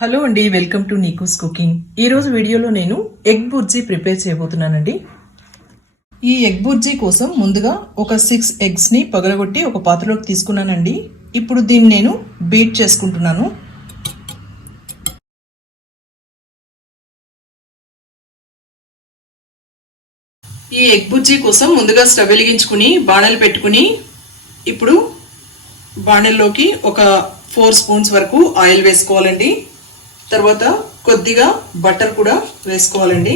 Hello అండి, welcome to నీకూస్ cooking. ఈరోజు వీడియోలో నేను ఎగ్ బుర్జీ ప్రిపేర్ చేయబోతున్నానండి. ఈ ఎగ్ బుర్జీ కోసం ముందుగా ఒక 6 ఎగ్స్ని పగలగొట్టి ఒక పాత్రలోకి తీసుకున్నానండి. ఇప్పుడు దీన్ని నేను బీట్ చేసుకుంటున్నాను. ఈ ఎగ్ బుర్జీ కోసం ముందుగా స్టవ్ వెలిగించుకుని బాణలు పెట్టుకుని ఇప్పుడు బాణల్లోకి ఒక 4 స్పూన్స్ వరకు ఆయిల్ వేసుకోవాలండి. తర్వాత కొద్దిగా బటర్ కూడా వేసుకోవాలండి.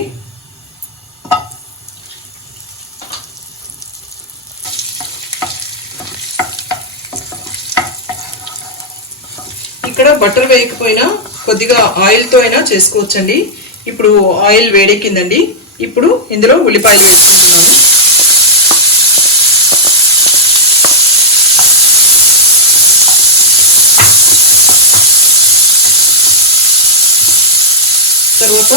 ఇక్కడ బటర్ వేయకపోయినా కొద్దిగా ఆయిల్తో అయినా చేసుకోవచ్చండి. ఇప్పుడు ఆయిల్ వేడెక్కిందండి. ఇప్పుడు ఇందులో ఉల్లిపాయలు వేసుకుంటున్నాను. తర్వాత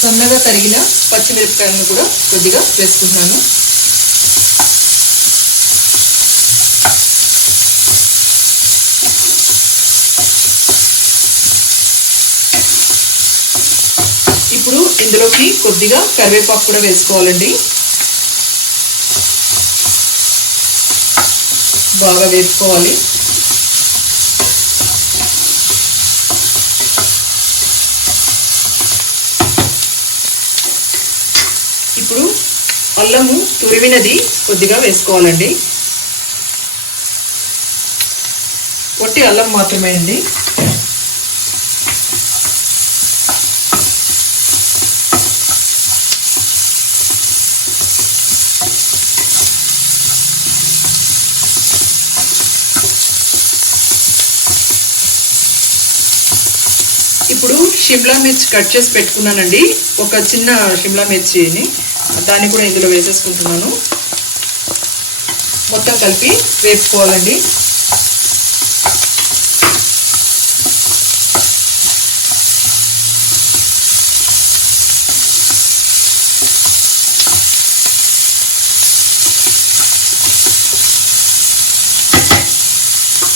సన్నగా తరిగిన పచ్చిమిరపకాయలను కూడా కొద్దిగా వేసుకుంటున్నాను. ఇప్పుడు ఇందులోకి కొద్దిగా కరివేపాకు కూడా వేసుకోవాలండి. బాగా వేసుకోవాలి. ఇప్పుడు అల్లము తురిమినది కొద్దిగా వేసుకోవాలండి. ఒట్టి అల్లం మాత్రమే అండి. ఇప్పుడు షిమ్లా మిర్చి కట్ చేసి పెట్టుకున్నానండి. ఒక చిన్న షిమ్లా మిర్చిని దాన్ని కూడా ఇందులో వేసేసుకుంటున్నాను. మొత్తం కలిపి వేపుకోవాలండి.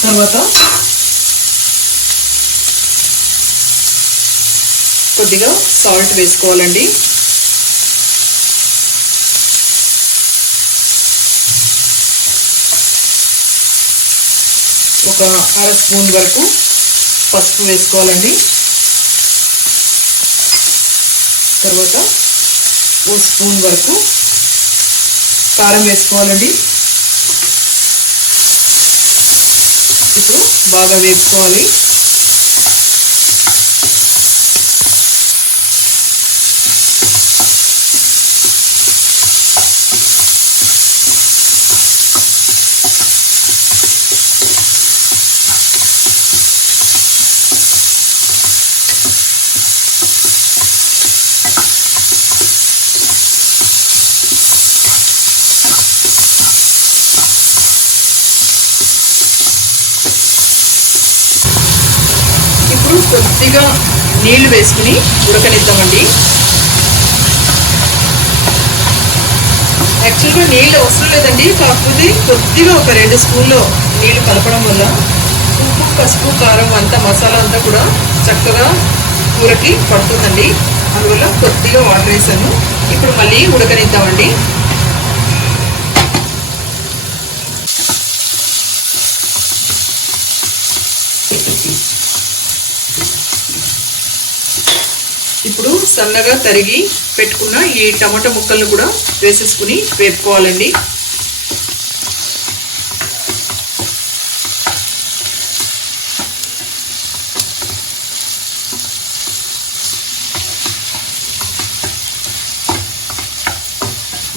తర్వాత కొద్దిగా సాల్ట్ వేసుకోవాలండి. ఒక 1/2 స్పూన్ వరకు పసుపు వేసుకోవాలండి. తర్వాత 1 స్పూన్ వరకు కారం వేసుకోవాలండి. ఇప్పుడు బాగా వేపుకోవాలి. ఇప్పుడు కొద్దిగా నీళ్లు వేసుకుని ఉడకనిద్దామండి. యాక్చువల్గా నీళ్ళు అవసరం లేదండి, కాకపోతే కొద్దిగా ఒక 2 స్పూన్లు నీళ్లు కలపడం వల్ల ఉప్పు, పసుపు, కారం అంతా మసాలా అంతా కూడా చక్కగా కూరకి పడుతుందండి. అందువల్ల కొద్దిగా వాటర్ వేసాను. ఇప్పుడు మళ్ళీ ఉడకనిద్దామండి. ఇప్పుడు సన్నగా తరిగి పెట్టుకున్న ఈ టమాటా ముక్కలను కూడా వేసేసుకుని వేపుకోవాలండి.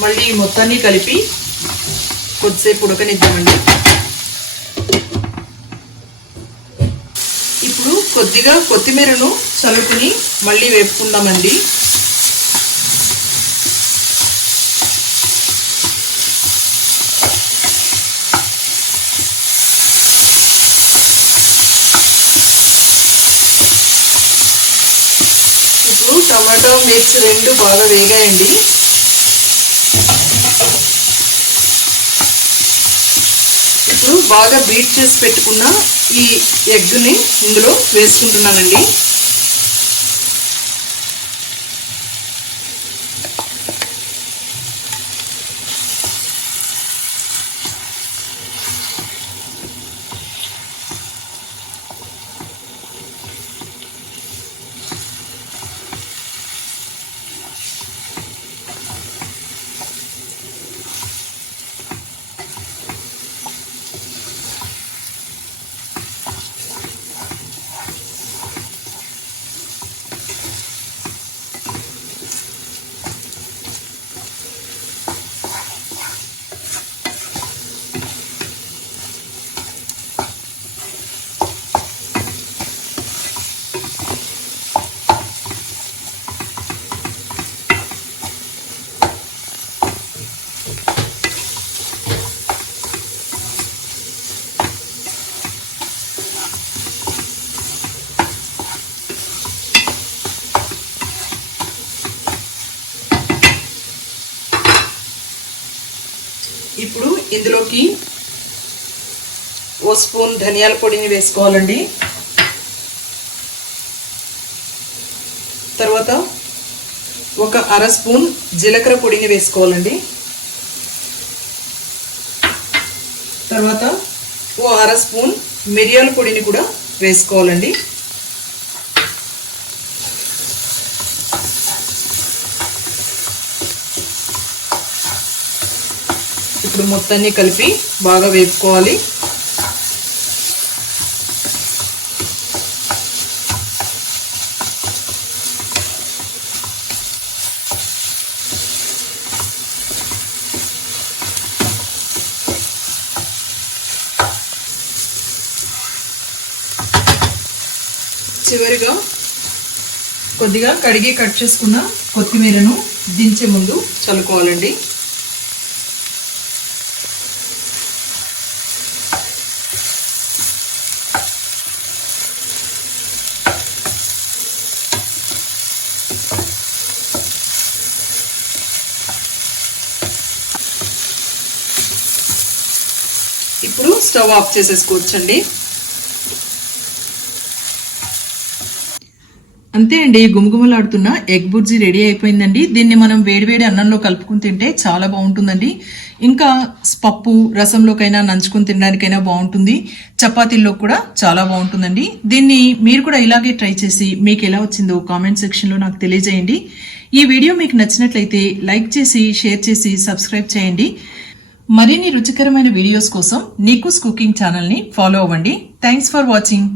మళ్ళీ మొత్తాన్ని కలిపి కొద్దిసేపు ఉడకనిద్దామండి. ఇప్పుడు కొద్దిగా కొత్తిమీరను చల్లుకుని మళ్ళీ వేపుకుందామండి. ఇప్పుడు టమాటో మిర్చి రెండు బాగా వేగాయండి. ఇప్పుడు బాగా బీట్ చేసి పెట్టుకున్న ఈ ఎగ్ని ఇందులో వేసుకుంటున్నానండి. ఇప్పుడు ఇందులోకి ఓ స్పూన్ ధనియాల పొడిని వేసుకోవాలండి. తర్వాత ఒక అర స్పూన్ జీలకర్ర పొడిని వేసుకోవాలండి. తర్వాత ఓ అర స్పూన్ మిరియాల పొడిని కూడా వేసుకోవాలండి. ఇప్పుడు మొత్తాన్ని కలిపి బాగా వేపుకోవాలి. చివరిగా కొద్దిగా కడిగి కట్ చేసుకున్న కొత్తిమీరను దించే ముందు చల్లుకోవాలండి. ఇప్పుడు స్టవ్ ఆఫ్ చేసేసుకోవచ్చండి. అంతే అండి, గుమగుమలాడుతున్న ఎగ్ బుర్జీ రెడీ అయిపోయిందండి. దీన్ని మనం వేడివేడి అన్నంలో కలుపుకుని తింటే చాలా బాగుంటుందండి. ఇంకా పప్పు రసంలోకైనా నంచుకుని తినడానికైనా బాగుంటుంది. చపాతీల్లో కూడా చాలా బాగుంటుందండి. దీన్ని మీరు కూడా ఇలాగే ట్రై చేసి మీకు ఎలా వచ్చిందో కామెంట్ సెక్షన్లో నాకు తెలియజేయండి. ఈ వీడియో మీకు నచ్చినట్లయితే లైక్ చేసి షేర్ చేసి సబ్స్క్రైబ్ చేయండి. మరిన్ని రుచికరమైన వీడియోస్ కోసం నీకుస్ కుకింగ్ ఛానల్ని ఫాలో అవ్వండి. Thanks for watching.